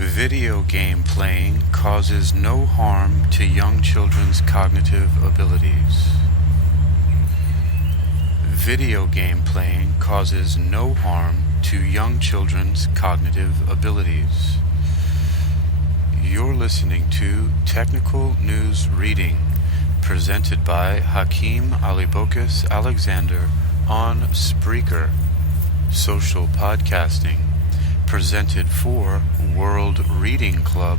Video game playing causes no harm to young children's cognitive abilities. Video game playing causes no harm to young children's cognitive abilities. You're listening to Technical News Reading, presented by Hakeem Alibokas Alexander on Spreaker, social podcasting, presented for World Reading Club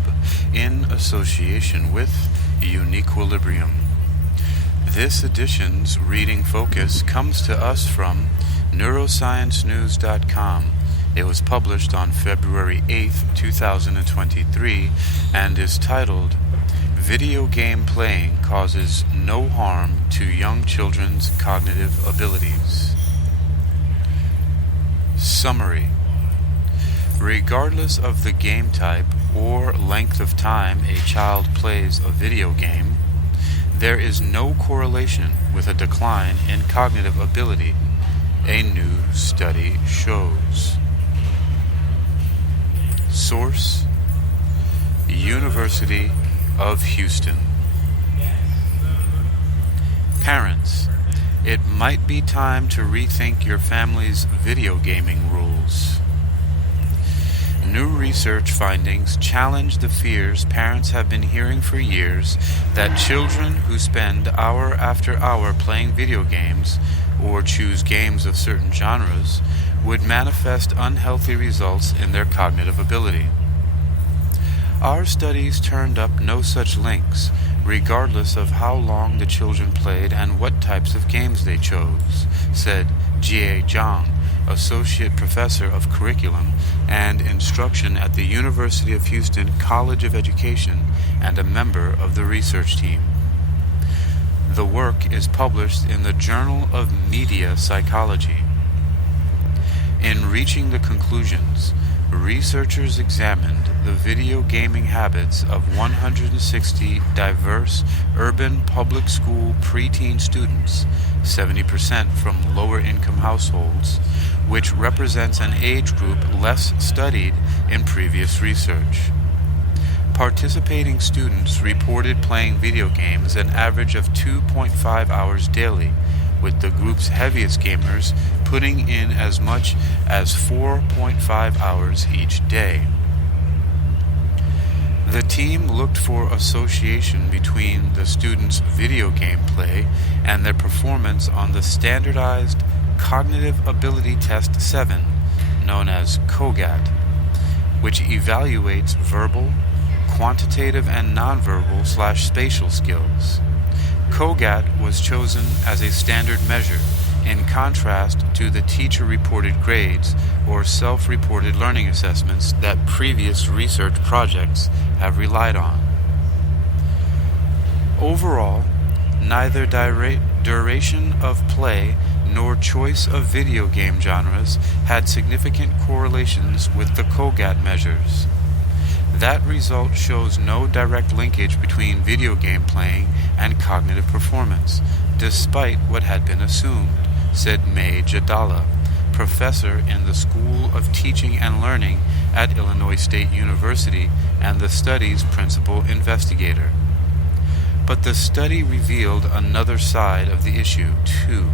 in association with UniquilibriuM. This edition's reading focus comes to us from neurosciencenews.com. It was published on February 8th, 2023, and is titled, Video Game Playing Causes No Harm to Young Children's Cognitive Abilities. Summary. Regardless of the game type or length of time a child plays a video game, there is no correlation with a decline in cognitive ability, a new study shows. Source: University of Houston. Parents, it might be time to rethink your family's video gaming rules. New research findings challenge the fears parents have been hearing for years that children who spend hour after hour playing video games or choose games of certain genres would manifest unhealthy results in their cognitive ability. Our studies turned up no such links, regardless of how long the children played and what types of games they chose, said Jie Zhang, Associate Professor of Curriculum and Instruction at the University of Houston College of Education and a member of the research team. The work is published in the Journal of Media Psychology. In reaching the conclusions, researchers examined the video gaming habits of 160 diverse urban public school preteen students, 70% from lower-income households, which represents an age group less studied in previous research. Participating students reported playing video games an average of 2.5 hours daily, with the group's heaviest gamers putting in as much as 4.5 hours each day. The team looked for association between the students' video game play and their performance on the standardized Cognitive Ability Test 7, known as COGAT, which evaluates verbal, quantitative, and nonverbal/spatial skills. COGAT was chosen as a standard measure, in contrast to the teacher-reported grades or self-reported learning assessments that previous research projects have relied on. Overall, neither duration of play nor choice of video game genres had significant correlations with the COGAT measures. That result shows no direct linkage between video game playing and cognitive performance, despite what had been assumed, said May Jadala, professor in the School of Teaching and Learning at Illinois State University and the study's principal investigator. But the study revealed another side of the issue, too.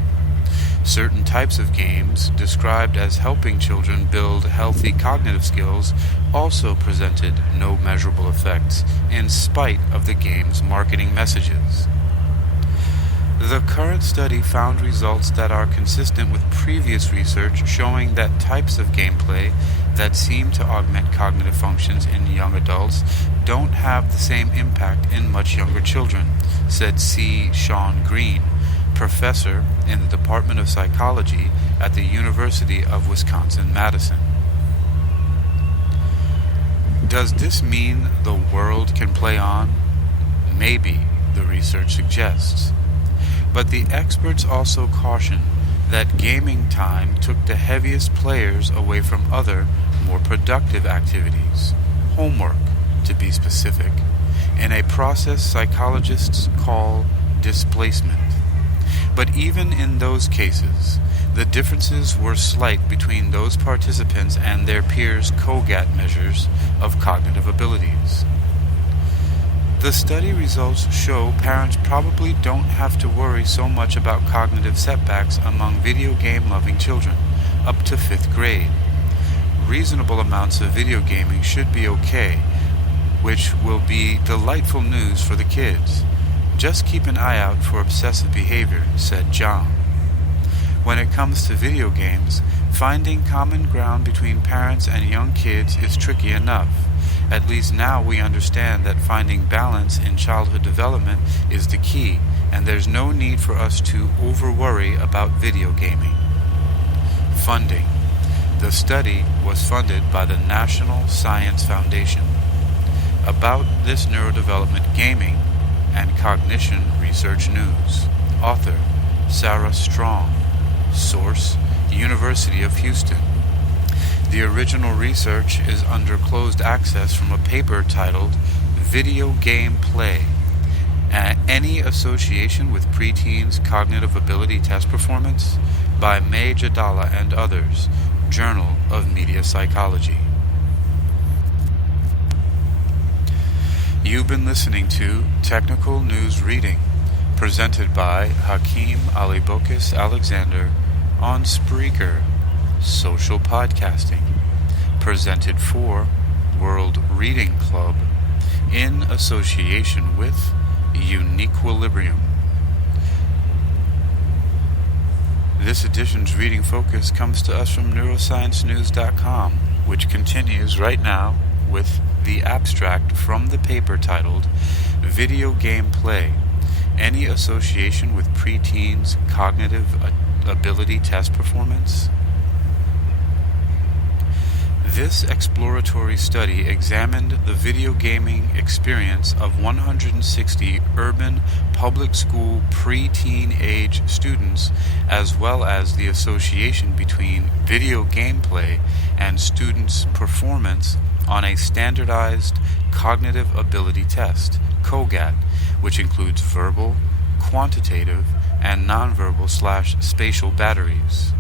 Certain types of games, described as helping children build healthy cognitive skills, also presented no measurable effects, in spite of the game's marketing messages. The current study found results that are consistent with previous research showing that types of gameplay that seem to augment cognitive functions in young adults don't have the same impact in much younger children, said C. Sean Green, professor in the Department of Psychology at the University of Wisconsin-Madison. Does this mean the world can play on? Maybe, the research suggests. But the experts also caution that gaming time took the heaviest players away from other, more productive activities, homework, to be specific, in a process psychologists call displacement. But even in those cases, The differences were slight between those participants and their peers' COGAT measures of cognitive abilities. The study results show parents probably don't have to worry so much about cognitive setbacks among video game-loving children up to 5th grade. Reasonable amounts of video gaming should be okay, which will be delightful news for the kids. Just keep an eye out for obsessive behavior, said John. When it comes to video games, finding common ground between parents and young kids is tricky enough. At least now we understand that finding balance in childhood development is the key, and there's no need for us to over-worry about video gaming. Funding. The study was funded by the National Science Foundation. About this neurodevelopment gaming and cognition research news. Author, Sarah Strong. Source, University of Houston. The original research is under closed access from a paper titled Video Game Play, Any Association with Preteens' Cognitive Ability Test Performance by May Jadala and others, Journal of Media Psychology. You've been listening to Technical News Reading, presented by Hakeem Alibokis Alexander on Spreaker, social podcasting, presented for World Reading Club in association with UniquilibriuM. This edition's reading focus comes to us from neurosciencenews.com, which continues right now with the abstract from the paper titled Video Game Play, Any Association with Preteens' Cognitive Ability Test Performance? This exploratory study examined the video gaming experience of 160 urban public school pre-teen age students, as well as the association between video gameplay and students' performance on a standardized cognitive ability test, COGAT, which includes verbal, quantitative, and nonverbal/spatial batteries.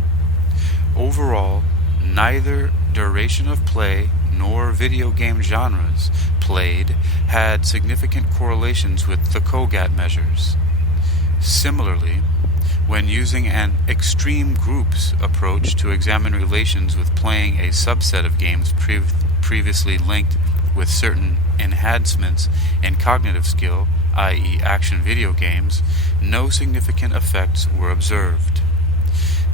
Overall, neither duration of play nor video game genres played had significant correlations with the COGAT measures. Similarly, when using an extreme groups approach to examine relations with playing a subset of games previously linked with certain enhancements in cognitive skill, i.e. action video games, no significant effects were observed.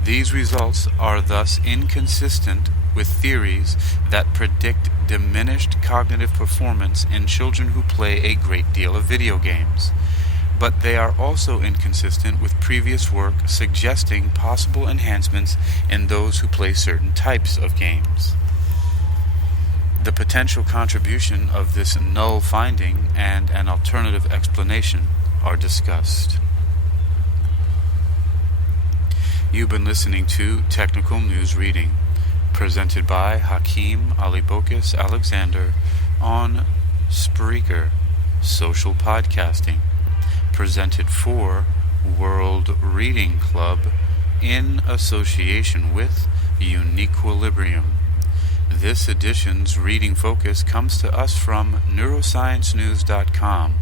These results are thus inconsistent with theories that predict diminished cognitive performance in children who play a great deal of video games, but they are also inconsistent with previous work suggesting possible enhancements in those who play certain types of games. The potential contribution of this null finding and an alternative explanation are discussed. You've been listening to Technical News Reading, presented by Hakeem Alibokis Alexander on Spreaker, social podcasting, presented for World Reading Club in association with UniquilibriuM. This edition's reading focus comes to us from neurosciencenews.com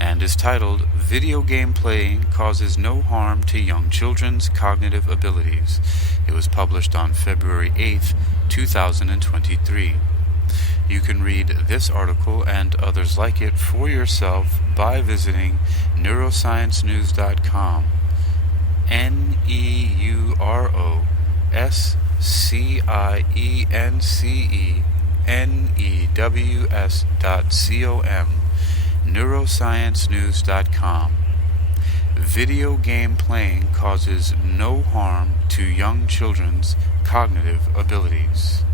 and is titled Video Game Playing Causes No Harm to Young Children's Cognitive Abilities. It was published on February 8th, 2023. You can read this article and others like it for yourself by visiting neurosciencenews.com. neurosciencenews.com. neurosciencenews.com. Video game playing causes no harm to young children's cognitive abilities.